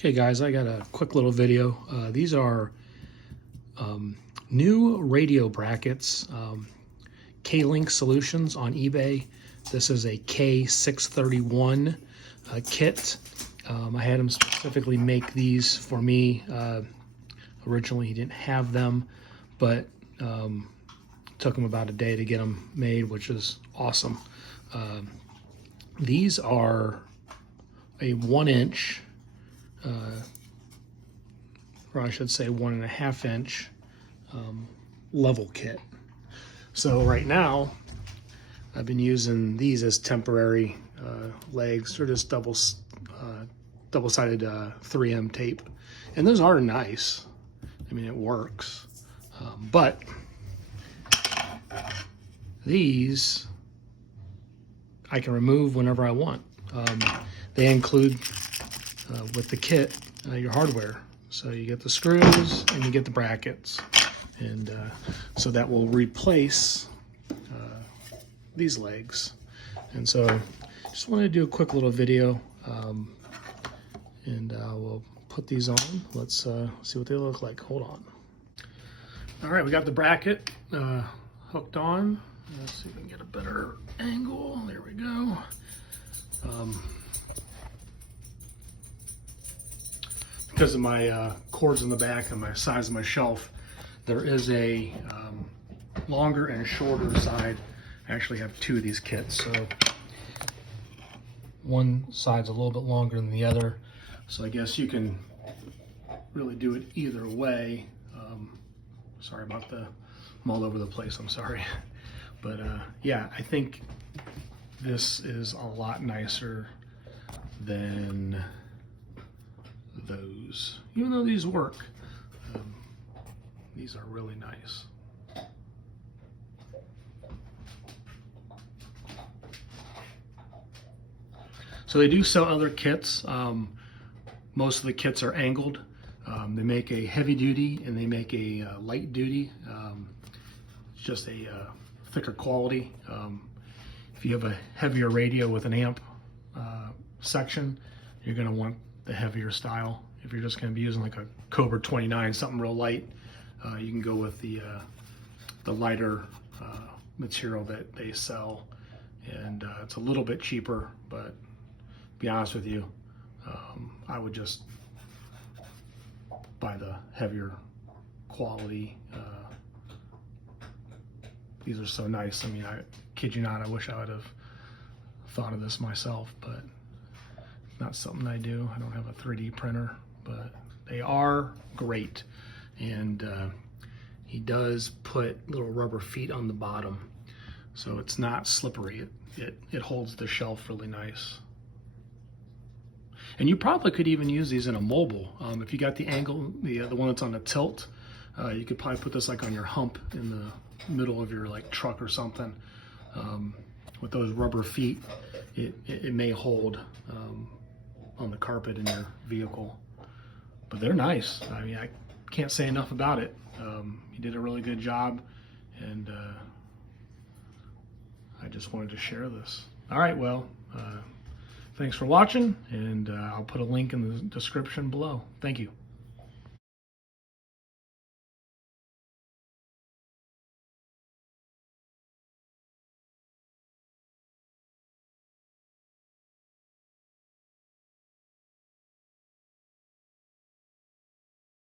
Okay guys, I got a quick little video. These are new radio brackets, K-Link Solutions on eBay. This is a K631 kit. I had him specifically make these for me. Originally he didn't have them, but took him about a day to get them made, which is awesome. These are a 1-inch, or I should say 1.5 inch level kit. So right now I've been using these as temporary legs. They're just double-sided 3M tape, and those are nice. I mean, it works, but these I can remove whenever I want. They include with the kit your hardware, so you get the screws and you get the brackets, and so that will replace these legs. And so just wanted to do a quick little video, and we'll put these on. Let's see what they look like. Hold on. All right, we got the bracket hooked on. Let's see if we can get a better angle. There we go. Because of my cords in the back and my size of my shelf, there is a longer and shorter side. I actually have two of these kits, so one side's a little bit longer than the other, so I guess you can really do it either way. Sorry about I'm all over the place, I'm sorry. But yeah, I think this is a lot nicer than those. Even though these work, these are really nice. So they do sell other kits. Most of the kits are angled. They make a heavy duty and they make a light duty. It's just a thicker quality. If you have a heavier radio with an amp section, you're going to want the heavier style. If you're just going to be using like a Cobra 29, something real light, you can go with the lighter material that they sell, and it's a little bit cheaper. But to be honest with you, I would just buy the heavier quality. These are so nice. I mean, I kid you not, I wish I would have thought of this myself, but not something I do. I don't have a 3D printer, but they are great. And he does put little rubber feet on the bottom, so it's not slippery. It holds the shelf really nice. And you probably could even use these in a mobile. If you got the angle, the one that's on the tilt, you could probably put this like on your hump in the middle of your like truck or something. With those rubber feet, it may hold on the carpet in your vehicle. But they're nice. I mean, I can't say enough about it. He did a really good job, and I just wanted to share this. All right, well, thanks for watching, and I'll put a link in the description below. Thank you.